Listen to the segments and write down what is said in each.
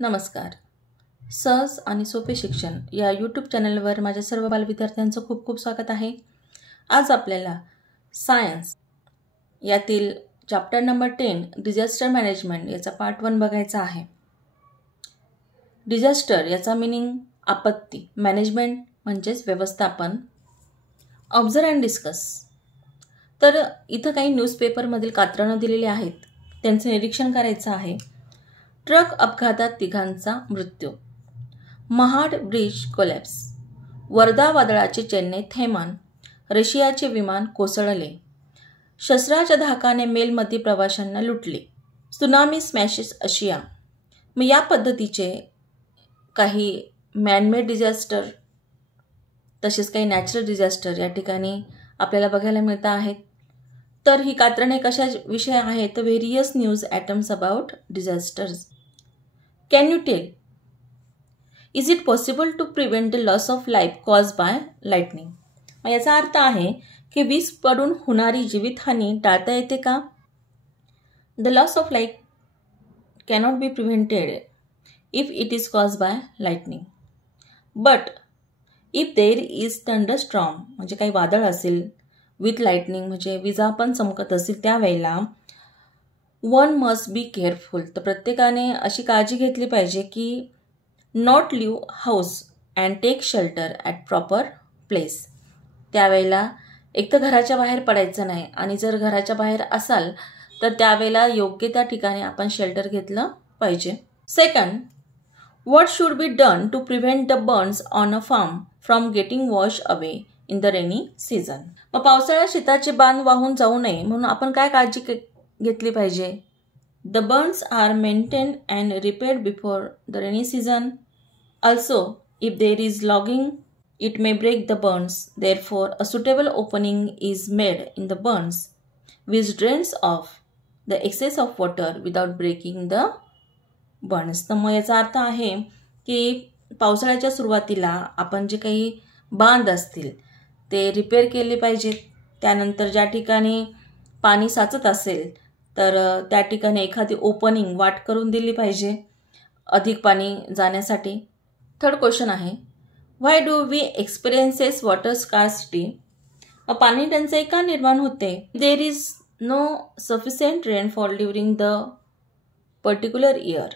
नमस्कार. सहज आणि सोपे शिक्षण या यूट्यूब चॅनलवर माझ्या सर्व बालविद्यार्थ्यांचं खूप खूप स्वागत आहे. आज आपल्याला सायन्स यातील चॅप्टर नंबर 10 डिझास्टर मॅनेजमेंट याचा पार्ट 1 बघायचा आहे. डिझास्टर याचा मीनिंग आपत्ती, मॅनेजमेंट म्हणजेच व्यवस्थापन. Observe and discuss. तर इथं काही न्यूजपेपरमधील कात्रणं दिलेली आहेत, त्यांचं निरीक्षण करायचं आहे. ट्रक अपघातात तिघांचा मृत्यू. Mahad bridge collapse. वर्धा वादळाचे चेन्नई थैमान. रशियाचे विमान कोसळले. शस्त्राच्या धाकाने मेलमध्ये प्रवाशांना लुटले. Tsunami smashes Asia. मग या पद्धतीचे काही मॅनमेड डिझास्टर तसेच काही नॅचरल डिझास्टर या ठिकाणी आपल्याला बघायला मिळत आहेत. तर ही कात्रणे कशा विषय आहेत तर various news items about disasters. Can you tell, is it possible to prevent the loss of life cause by lightning. याचा अर्थ आहे की वीज पडून होणारी जीवितहानी टाळता येते का? The loss of life cannot be prevented if it is cause by lightning. But if there is thunderstorm म्हणजे काही वादळ असेल विथ लाइटनिंग म्हणजे विजा पण चमकत असेल त्यावेळेला वन मस्ट बी केअरफुल. तर प्रत्येकाने अशी काळजी घेतली पाहिजे की not leave house and take shelter at proper place. त्यावेळेला एक तर घराच्या बाहेर पडायचं नाही आणि जर घराच्या बाहेर असाल तर त्यावेळेला योग्य त्या ठिकाणी आपण शेल्टर घेतलं पाहिजे. Second, what should be done to prevent the bunds on a farm from getting wash away in the rainy season. मग पावसाळ्यात शेताचे बांध वाहून जाऊ नये म्हणून आपण काय काळजी घेतली पाहिजे? The bunds are maintained and repaired before the rainy season. Also if there is logging it may break the burns. Therefore, a suitable opening is made in the burns which drains off the excess of water without breaking the burns. तर मग याचा अर्थ आहे की पावसाळ्याच्या सुरुवातीला आपण जे काही बांध असतील ते रिपेअर केले पाहिजेत. त्यानंतर ज्या ठिकाणी पाणी साचत असेल तर त्या ठिकाणी एखादी ओपनिंग वाट करून दिली पाहिजे अधिक पाणी जाण्यासाठी. थर्ड क्वेश्चन आहे, why do we experiences water scarcity. पाणी टंचाई का निर्माण होते? There is no sufficient rainfall during the particular year.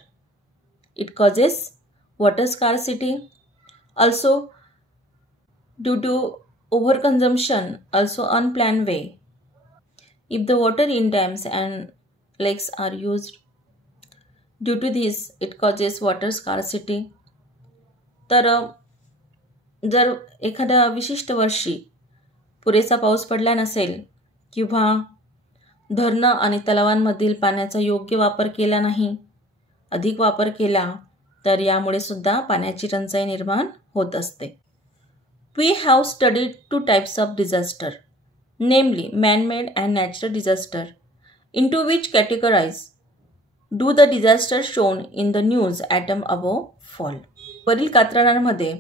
It causes water scarcity. Also due to over consumption, also unplanned way. If the water in dams and lakes are used due to this it causes water scarcity. तर जर एखाद्या विशिष्ट वर्षी पुरेसा पाऊस पडला नसेल किंवा धरणं आणि तलावांमधील पाण्याचा योग्य वापर केला नाही, अधिक वापर केला तर यामुळे सुद्धा पाण्याची टंचाई निर्माण होत असते. We have studied 2 types of disaster, namely manmade and natural disaster. Into which categorise do the disaster shown in the news item above fall. वरील कात्रणांमध्ये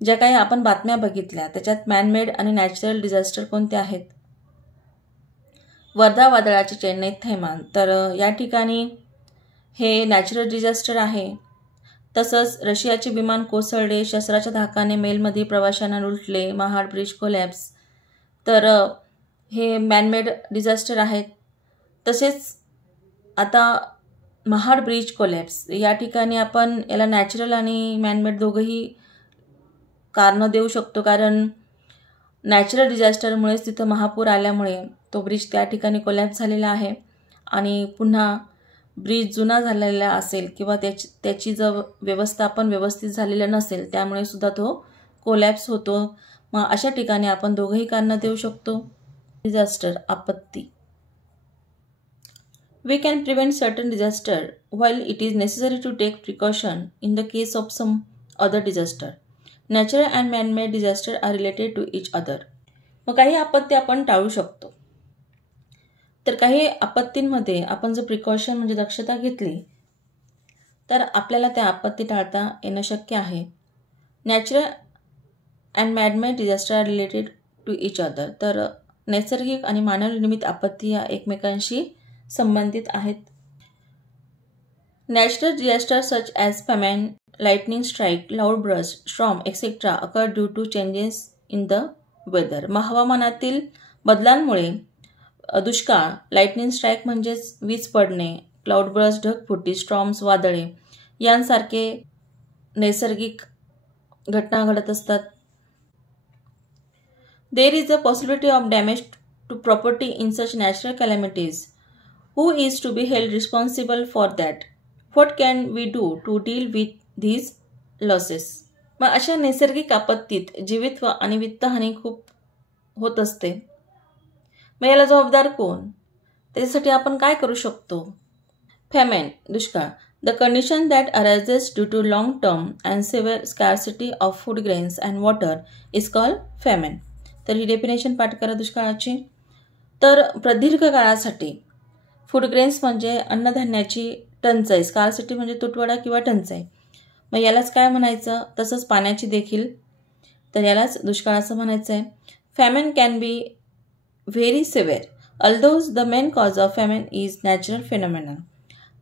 ज्या काही आपण बातम्या बघितल्या त्याच्यात मॅनमेड आणि नॅचरल डिझास्टर कोणते आहेत? वर्धा वादळाचे चेन्नई थैमान. तर या ठिकाणी हे नॅचरल डिझास्टर आहे. तसंच रशियाचे विमान कोसळले. शस्त्राच्या धाकाने मेलमध्ये प्रवाशांना लुटले. Mahad bridge collapse. तर हे मॅनमेड डिझास्टर आहेत. तसेच आता महाड ब्रिज कोलॅप्स या ठिकाणी आपण याला नॅचरल आणि मॅनमेड दोघंही कारणं देऊ शकतो. कारण नॅचरल डिझास्टरमुळेच तिथं महापूर आल्यामुळे तो ब्रिज त्या ठिकाणी कोलॅप्स झालेला आहे आणि पुन्हा ब्रिज जुना झालेला असेल किंवा त्याची जर व्यवस्थापन व्यवस्थित झालेलं नसेल त्यामुळे सुद्धा तो कोलॅप्स होतो. मग अशा ठिकाणी आपण दोघंही कारणं देऊ शकतो. डिझास्टर आपत्ती. We can prevent certain disaster while it is necessary to take precaution in the case of some other disaster. Natural and man-made disaster are related to each other. मग काही आपत्ती आपण टाळू शकतो. तर काही आपत्तींमध्ये आपण जर प्रिकॉशन म्हणजे दक्षता घेतली तर आपल्याला त्या आपत्ती टाळता येणं शक्य आहे. Natural and manmade disaster are related to each other. तर नैसर्गिक आणि मानवनिर्मित आपत्ती या एकमेकांशी संबंधित आहेत. Natural disasters such as famine, lightning strike, cloudburst, storm, etc. occur due to changes in the weather. मग हवामानातील बदलांमुळे दुष्काळ, लाइटनिंग स्ट्राईक म्हणजेच वीज पडणे, क्लाउडबर्स्ट ढगफुटी, स्टॉर्म्स वादळे यांसारखे नैसर्गिक घटना घडत असतात. There is a possibility of damage to property in such natural calamities. Who is to be held responsible for that? What can we do to deal with these losses? मग अशा नैसर्गिक आपत्तीत जीवित आणि वित्तहानी खूप होत असते. मग याला जबाबदार कोण? त्याच्यासाठी आपण काय करू शकतो? फॅमेन, दुष्काळ. The condition that arises due to long-term and severe scarcity of food grains and water is called famine. तर ही डेफिनेशन पाठ करा दुष्काळाची. तर प्रदीर्घ काळासाठी फूड ग्रेन्स म्हणजे अन्नधान्याची टंचाई, स्कार्सिटी म्हणजे तुटवडा किंवा टंचाई. मग यालाच काय म्हणायचं? तसंच पाण्याची देखील, तर यालाच दुष्काळ असं म्हणायचं आहे. Famine can be very severe although the main cause of famine is natural phenomena.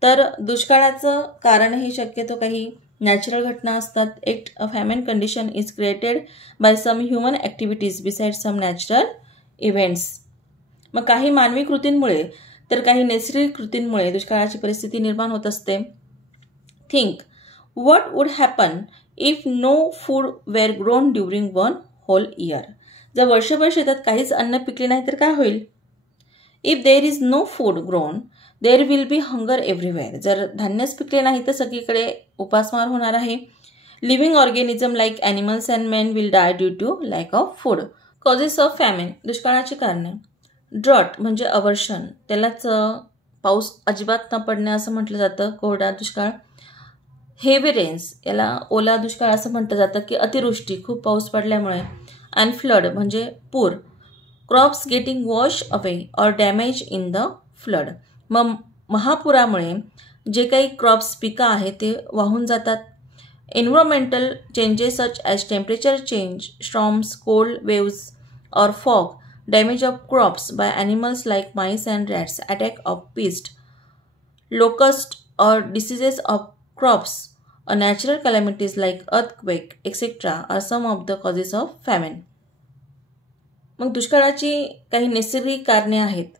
तर दुष्काळाचं कारणही शक्यतो काही नॅचरल घटना असतात. एक famine condition is created by some human activities beside some natural events. मग काही मानवी कृतींमुळे तर काही नैसर्गिक कृतींमुळे दुष्काळाची परिस्थिती निर्माण होत असते. Think what would happen if no food were grown during one whole year. जर वर्षभर शेतात काहीच अन्न पिकले नाही तर काय होईल? If there is no food grown there will be hunger everywhere. जर धान्यच पिकले नाही तर सगळीकडे उपासमार होणार आहे. Living organism like animals and men will die due to lack of food. Causes of famine, दुष्काळाची कारणे. ड्रॉट म्हणजे अवर्षण, त्यालाच पाऊस अजिबात न पडणे असं म्हटलं जातं, कोरडा दुष्काळ. हेवी रेन्स, याला ओला दुष्काळ असं म्हटलं जातं की अतिवृष्टी, खूप पाऊस पडल्यामुळे. अँड फ्लड म्हणजे पूर. Crops getting wash away or damage in the flood. मग महापुरामुळे जे काही क्रॉप्स पिकं आहेत ते वाहून जातात. Environmental changes such as temperature change, storms, cold waves or fog, damage of crops by animals like mice and rats, attack of pest, locust or diseases of crops, or natural calamities like earthquake, etc. are some of the causes of famine. मग दुष्काळाची काही नैसर्गिक कारणे आहेत.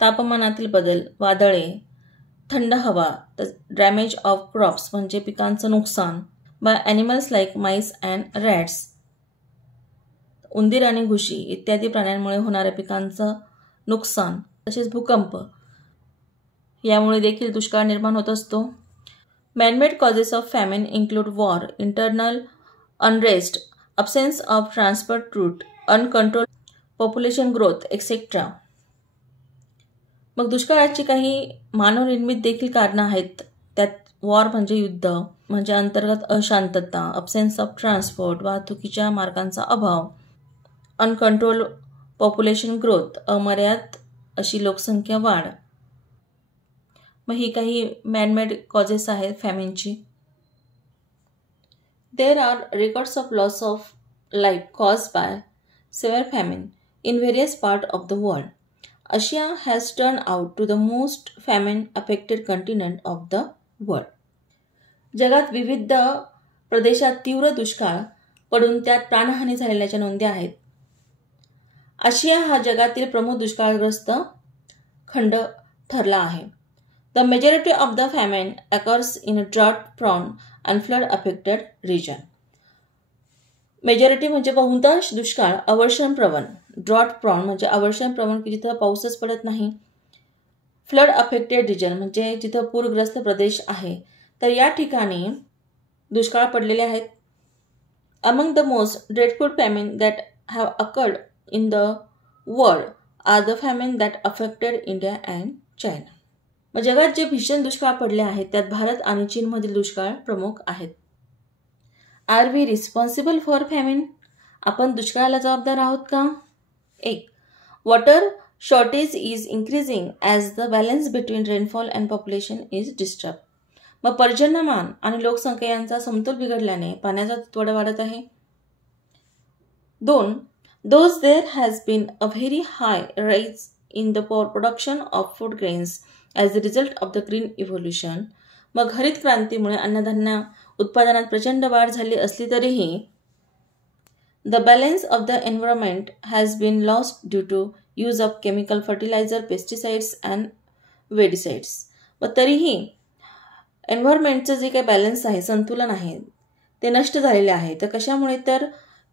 तापमानातील बदल, वादळे, थंड हवा, डॅमेज ऑफ क्रॉप्स म्हणजे पिकांचं नुकसान, by animals like mice and rats, उंदीर आणि घुशी इत्यादी प्राण्यांमुळे होणाऱ्या पिकांचं नुकसान, तसेच भूकंप यामुळे देखील दुष्काळ निर्माण होत असतो. Manmade causes of famine include war, internal unrest, absence of transport route, uncontrol population growth etcetera. मग दुष्काळाची काही मानवनिर्मित देखील कारणं आहेत. त्यात वॉर म्हणजे युद्ध, म्हणजे अंतर्गत अशांतता, अब्सेन्स ऑफ ट्रान्सपोर्ट वाहतुकीच्या मार्गांचा अभाव, अनकंट्रोल पॉप्युलेशन ग्रोथ अमर्याद अशी लोकसंख्या वाढ. मग ही काही मॅनमेड कॉजेस आहेत फॅमिनची. There are records of loss of life cause by severe famine in various part of the world. Asia has turn out to the most famine affected continent of the world. जगात विविध प्रदेशात तीव्र दुष्काळ पडून त्यात प्राणहानी झालेल्याच्या नोंदी आहेत. आशिया हा जगातील प्रमुख दुष्काळग्रस्त खंड ठरला आहे. The majority of the famine occurs in drought prone and flood affected region. Majority म्हणजे बहुतांश दुष्काळ अवर्षण प्रवण. ड्रॉट प्रॉन म्हणजे अवर्षण प्रवण की जिथं पाऊसच पडत नाही. फ्लड अफेक्टेड रिजन म्हणजे जिथं पूरग्रस्त प्रदेश आहे, तर या ठिकाणी दुष्काळ पडलेले आहेत. Among the most dreadful famine that have occurred in the world are the famine that affected India and China. मग जगात जे भीषण दुष्काळ पडले आहेत त्यात भारत आणि चीनमधील दुष्काळ प्रमुख आहेत. Are we responsible for famine? आपण दुष्काळाला जबाबदार आहोत का? 1. Water shortage is increasing as the balance between rainfall and population is disturb. मग पर्जन्यमान आणि लोकसंख्या यांचा समतोल बिघडल्याने पाण्याचा तुटवडा वाढत आहे. 2. Those there has been a very high rise in the production of food grains as a result of the green evolution, मग हरित क्रांतीमुळे अन्नधान्य उत्पादनात प्रचंड वाढ झाली असली तरीही the balance of the environment has been lost due to use of chemical fertiliser, pesticides and weedicides. व तरीही एन्व्हायरमेंटचं जे काही बॅलन्स आहे, संतुलन आहे, ते नष्ट झालेले आहे. तर कशामुळे? तर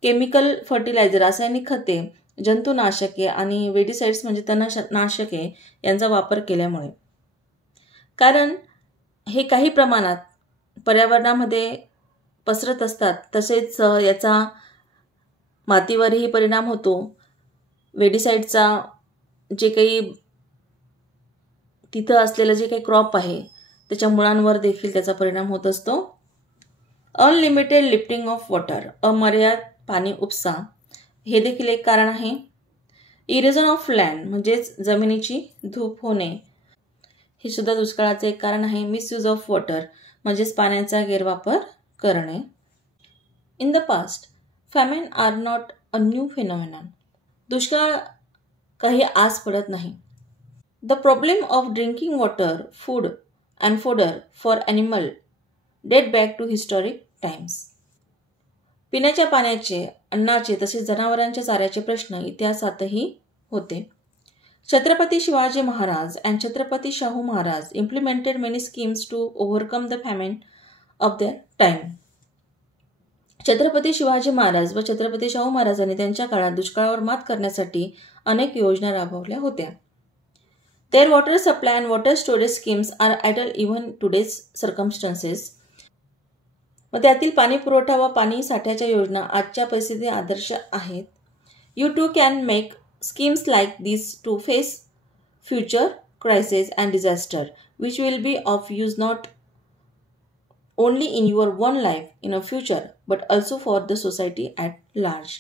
केमिकल फर्टिलायझर, रासायनिक खते, जंतुनाशके आणि वेडिसाइड्स म्हणजे तणनाशके यांचा वापर केल्यामुळे. कारण हे काही प्रमाणात पर्यावरणामध्ये पसरत असतात, तसेच याचा मातीवरही परिणाम होतो. वेडिसाइडचा जे काही तिथं असलेलं जे काही क्रॉप आहे त्याच्या मुळांवर देखील त्याचा परिणाम होत असतो. अनलिमिटेड लिफ्टिंग ऑफ वॉटर, अमर्याद पाणी उपसा, हे देखील एक कारण आहे. इरेजन ऑफ लँड म्हणजेच जमिनीची धूप होणे, हे सुद्धा दुष्काळाचे एक कारण आहे. मिसयूज ऑफ वॉटर म्हणजेच पाण्याचा गैरवापर करणे. In the past famine are not a new phenomenon. दुष्काळ काही आज पडत नाही. The problem of drinking water, food and fodder for animal date back to historic times. पिण्याच्या पाण्याचे, अन्नाचे तसेच जनावरांच्या चाऱ्याचे प्रश्न इतिहासातही होते. Chhatrapati Shivaji Maharaj and Chhatrapati Shahu Maharaj implemented many schemes to overcome the famine of the time. Chhatrapati Shivaji Maharaj व छत्रपती शाहू महाराजांनी त्यांच्या काळात दुष्काळावर मात करण्यासाठी अनेक योजना राबवल्या होत्या. Their water supply and water storage schemes are ideal even today's circumstances. व त्यातील पाणी पुरवठा व पाणी साठ्याच्या योजना आजच्या परिस्थितीत आदर्श आहेत. You too can make schemes like these to face future crises and disaster, which will be of use not only in your one life in a future, but also for the society at large.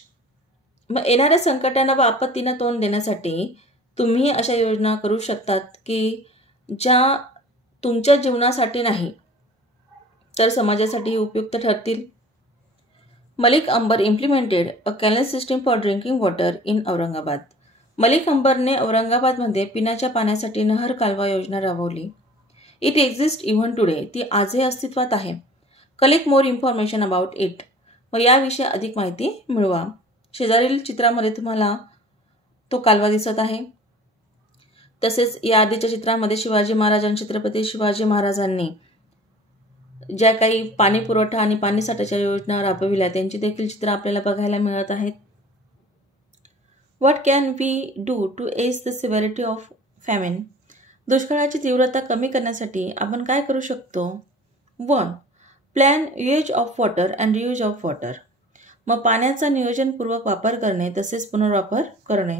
मग येणाऱ्या संकटांना व आपत्तींना तोंड देण्यासाठी तुम्ही अशा योजना करू शकतात की ज्या तुमच्या जीवनासाठी नाही तर समाजासाठी उपयुक्त ठरतील. Malik Ambar implemented a canal system for drinking water in Aurangabad. Malik अंबरने औरंगाबादमध्ये पिण्याच्या पाण्यासाठी नहर कालवा योजना राबवली. It exist even today. ती आजही अस्तित्वात आहे. Collect more information about it. व याविषयी अधिक माहिती मिळवा. शेजारील चित्रामध्ये तुम्हाला तो कालवा दिसत आहे. तसेच या आधीच्या चित्रामध्ये शिवाजी महाराज आणि छत्रपती शिवाजी महाराजांनी ज्या काही पाणी पुरवठा आणि पाणी साठ्याच्या योजना राबविल्या त्यांची देखील चित्र आपल्याला बघायला मिळत आहेत. What can we do to ease the severity of famine. दुष्काळाची तीव्रता कमी करण्यासाठी आपण काय करू शकतो? 1. Plan use of water and reuse of water. मग पाण्याचा नियोजनपूर्वक वापर करणे तसेच पुनर्वापर करणे.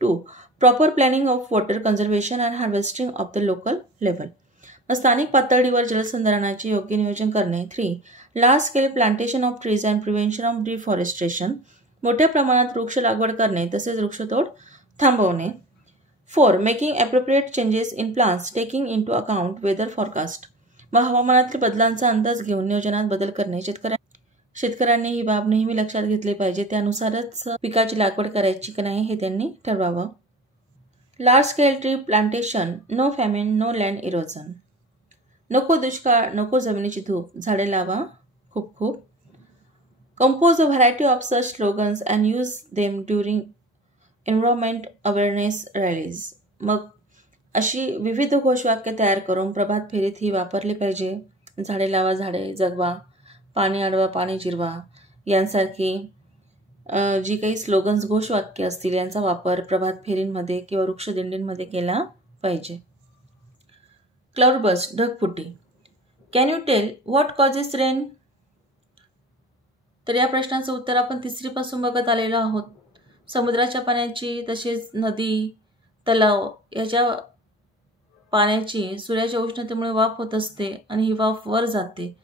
2. Proper planning of water conservation and harvesting of the local level. स्थानिक पातळीवर जलसंधारणाचे योग्य नियोजन करणे. 3. Large scale plantation of trees and prevention of deforestation. मोठ्या प्रमाणात वृक्ष लागवड करणे तसेच वृक्षतोड थांबवणे. 4. Making appropriate changes in plans taking into account weather forecast. मग हवामानातील बदलांचा अंदाज घेऊन नियोजनात बदल करणे. शेतकऱ्यांनी ही बाब नेहमी लक्षात घेतली पाहिजे. त्यानुसारच पिकाची लागवड करायची की नाही हे त्यांनी ठरवावं. Large scale tree plantation, no famine, no land erosion. नको दुष्काळ, नको जमिनीची धूप, झाडे लावा खूप खूप. Compose a variety of such slogans and use them during environment awareness rallies. मग अशी विविध घोषवाक्य तयार करून प्रभात फेरीत ही वापरली पाहिजे. झाडे लावा, झाडे जगवा, पाणी अडवा, पाणी जिरवा यांसारखी जी काही स्लोगन्स घोषवाक्य असतील यांचा वापर प्रभात फेरींमध्ये किंवा वृक्षदिंडींमध्ये केला पाहिजे. क्लाउडबर्स्ट, ढगफुटी. Can you tell what causes rain. तर या प्रश्नाचं उत्तर आपण 3री पासून बघत आलेलो आहोत. समुद्राच्या पाण्याची तसेच नदी, तलाव याच्या पाण्याची सूर्याच्या उष्णतेमुळे वाफ होत असते आणि ही वाफ वर जाते.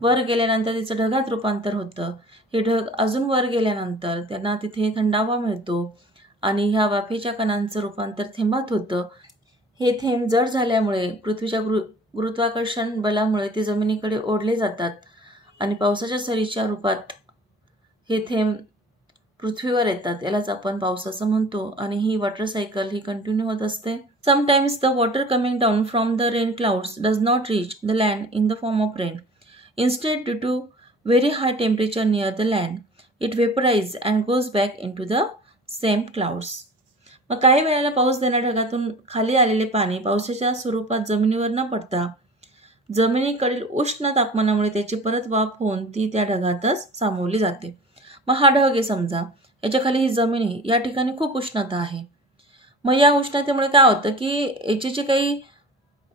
वर गेल्यानंतर तिचं ढगात रूपांतर होतं. हे ढग अजून वर गेल्यानंतर त्यांना तिथे थंडावा मिळतो आणि ह्या वाफेच्या कणांचं रूपांतर थेंबात होतं. हे थेंब जड झाल्यामुळे पृथ्वीच्या गुरुत्वाकर्षण बलामुळे ते जमिनीकडे ओढले जातात आणि पावसाच्या सरीच्या रूपात हे थेंब पृथ्वीवर येतात, यालाच आपण पाऊस असं म्हणतो. आणि ही वॉटर सायकल ही कंटिन्यू होत असते. Sometimes the water coming down from the rain clouds does not reach the land in the form of rain. Instead, due to very high temperature near the land, it vaporize and goes back into the same clouds. मग काही वेळेला पाऊस देण्या ढगातून खाली आलेले पाणी पावसाच्या स्वरूपात जमिनीवर न पडता जमिनीकडील उष्ण तापमानामुळे त्याची परत वाफ होऊन ती त्या ढगातच सामावली जाते. मग हा ढग आहे समजा, याच्या खाली ही जमीन आहे, या ठिकाणी खूप उष्णता आहे. मग या उष्णतेमुळे काय होतं की याचे जे काही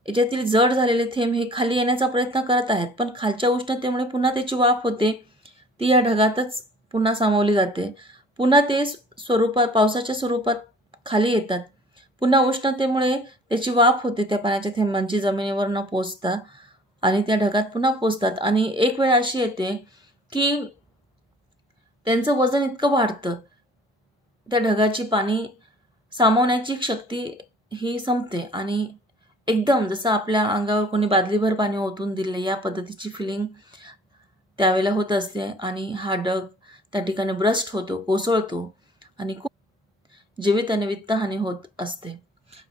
याच्यातील जड झालेले थेंब हे खाली येण्याचा प्रयत्न करत आहेत, पण खालच्या उष्णतेमुळे पुन्हा त्याची वाफ होते, ती या ढगातच पुन्हा सामावली जाते. पुन्हा ते पावसाच्या स्वरूपात खाली येतात. पुन्हा उष्णतेमुळे त्याची वाफ होते त्या पाण्याच्या थेंबांची जमिनीवर न पोचता आणि त्या ढगात पुन्हा पोचतात. आणि एक वेळ अशी येते की त्यांचं वजन इतकं वाढतं, त्या ढगाची पाणी सामावण्याची शक्ती ही संपते आणि एकदम जसं आपल्या अंगावर कोणी बादलीभर पाणी ओतून दिले या पद्धतीची फिलिंग त्यावेळेला होत असते. आणि हा ढग त्या ठिकाणी ब्रस्ट होतो, कोसळतो आणि खूप जीवित आणि वित्तहानी होत असते.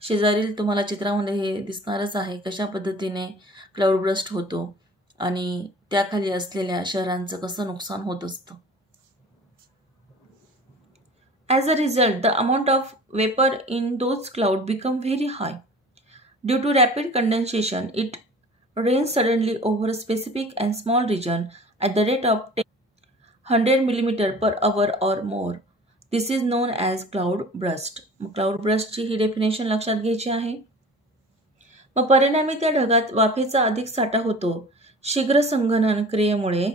शेजारील तुम्हाला चित्रामध्ये हे दिसणारच आहे कशा पद्धतीने क्लाउड ब्रस्ट होतो आणि त्याखाली असलेल्या शहरांचं कसं नुकसान होत असतं. As a result, the amount of vapor in those clouds become very high. Due to rapid condensation, it rains suddenly over a specific and small region at the rate of 100 mm per hour or more. This is known as cloud burst. Cloud ब्रस्टची ही definition लक्षात घ्यायची आहे. मग परिणामी त्या ढगात वाफेचा अधिक साठा होतो. शीघ्र संघनन क्रियेमुळे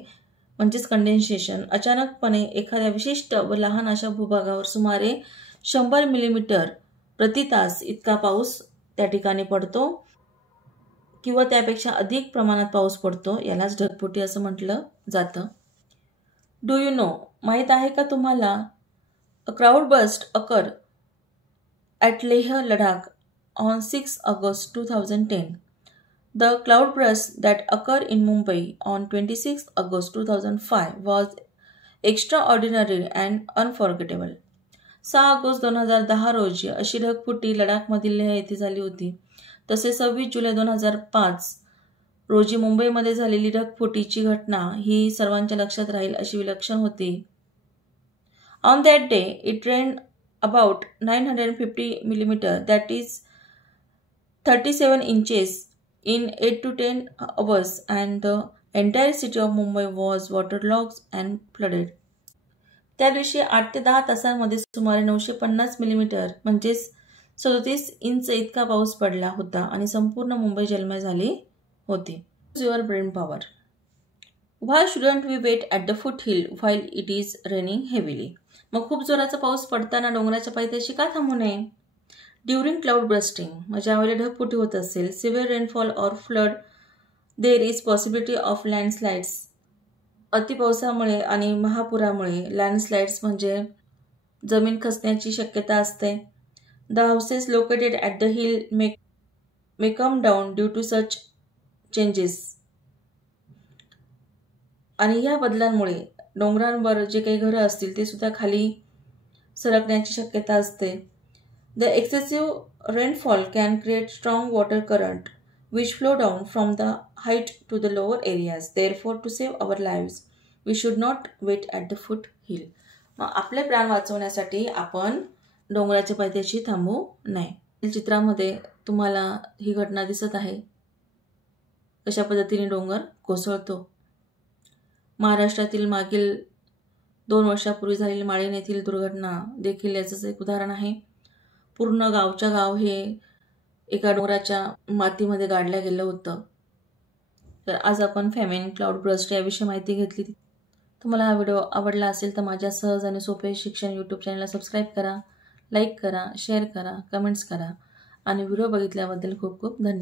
म्हणजेच कंडेन्सेशन अचानकपणे एखाद्या विशिष्ट व लहान अशा भूभागावर सुमारे 100 मिलीमीटर प्रति तास इतका पाऊस त्या ठिकाणी पडतो किंवा त्यापेक्षा अधिक प्रमाणात पाऊस पडतो. यालाच ढगफुटी असं म्हटलं जातं. डू यू नो, माहीत आहे का तुम्हाला, a cloud burst occur at Leh Ladakh on 6 August 2010. The cloud burst that occurred in Mumbai on 26 August 2005 was extraordinary and unforgettable. 6 August 2010 रोजी अशी ढगफुटी लडाखमधील लेह येथे झाली होती. तसे 26 जुलै 2005 रोजी मुंबईमध्ये झालेली ढगफुटीची घटना ही सर्वांच्या लक्षात राहील अशी विलक्षण होती. On that day, it rained about 950 millimeter, that is 37 inches in 8 to 10 hours, and the entire city of Mumbai was waterlogged and flooded. त्या दिवशी 8 ते 10 तासांमध्ये सुमारे 950 मिलीमीटर म्हणजेच 37 इंच इतका पाऊस पडला होता आणि संपूर्ण मुंबई जलमय झाली होती. Your brain power. Why shouldn't we wait at the foothill while it is raining heavily? मग खूप जोराचा पाऊस पडताना डोंगराच्या पायथ्याशी का थांबू नये? ड्युरिंग क्लाउड ब्रस्टिंग, म्हणजे ज्यावेळेला ढगफुटी होत असेल, severe rainfall or flood, there is possibility of landslides. अतिपावसामुळे आणि महापुरामुळे लँडस्लाइड्स म्हणजे जमीन खचण्याची शक्यता असते. The houses located at the hill may come down due to such changes. आणि या बदलांमुळे डोंगरांवर जे काही घरं असतील ते सुद्धा खाली सरकण्याची शक्यता असते. The excessive rainfall can create strong water current which flow down from the height to the lower areas. Therefore, to save our lives, we should not wait at the foothill. मग आपले प्राण वाचवण्यासाठी आपण डोंगराच्या पायथ्याशी थांबू नये. चित्रामध्ये तुम्हाला ही घटना दिसत आहे कशा पद्धतीने डोंगर कोसळतो. महाराष्ट्रातील मागील 2 वर्षापूर्वी झालेली माळेन येथील दुर्घटना देखील याचंच एक उदाहरण आहे. पूर्ण गावच्या गाव हे एका डोंगराच्या मातीमध्ये गाडलं गेलं होतं. तर आज आपण फेमेन क्लाउड ब्रस्ट याविषयी माहिती घेतली. तुम्हाला हा व्हिडिओ आवडला असेल तर माझ्या सहज आणि सोपे शिक्षण यूट्यूब चॅनलला सबस्क्राईब करा, लाईक करा, शेअर करा, कमेंट्स करा आणि व्हिडिओ बघितल्याबद्दल खूप खूप धन्यवाद.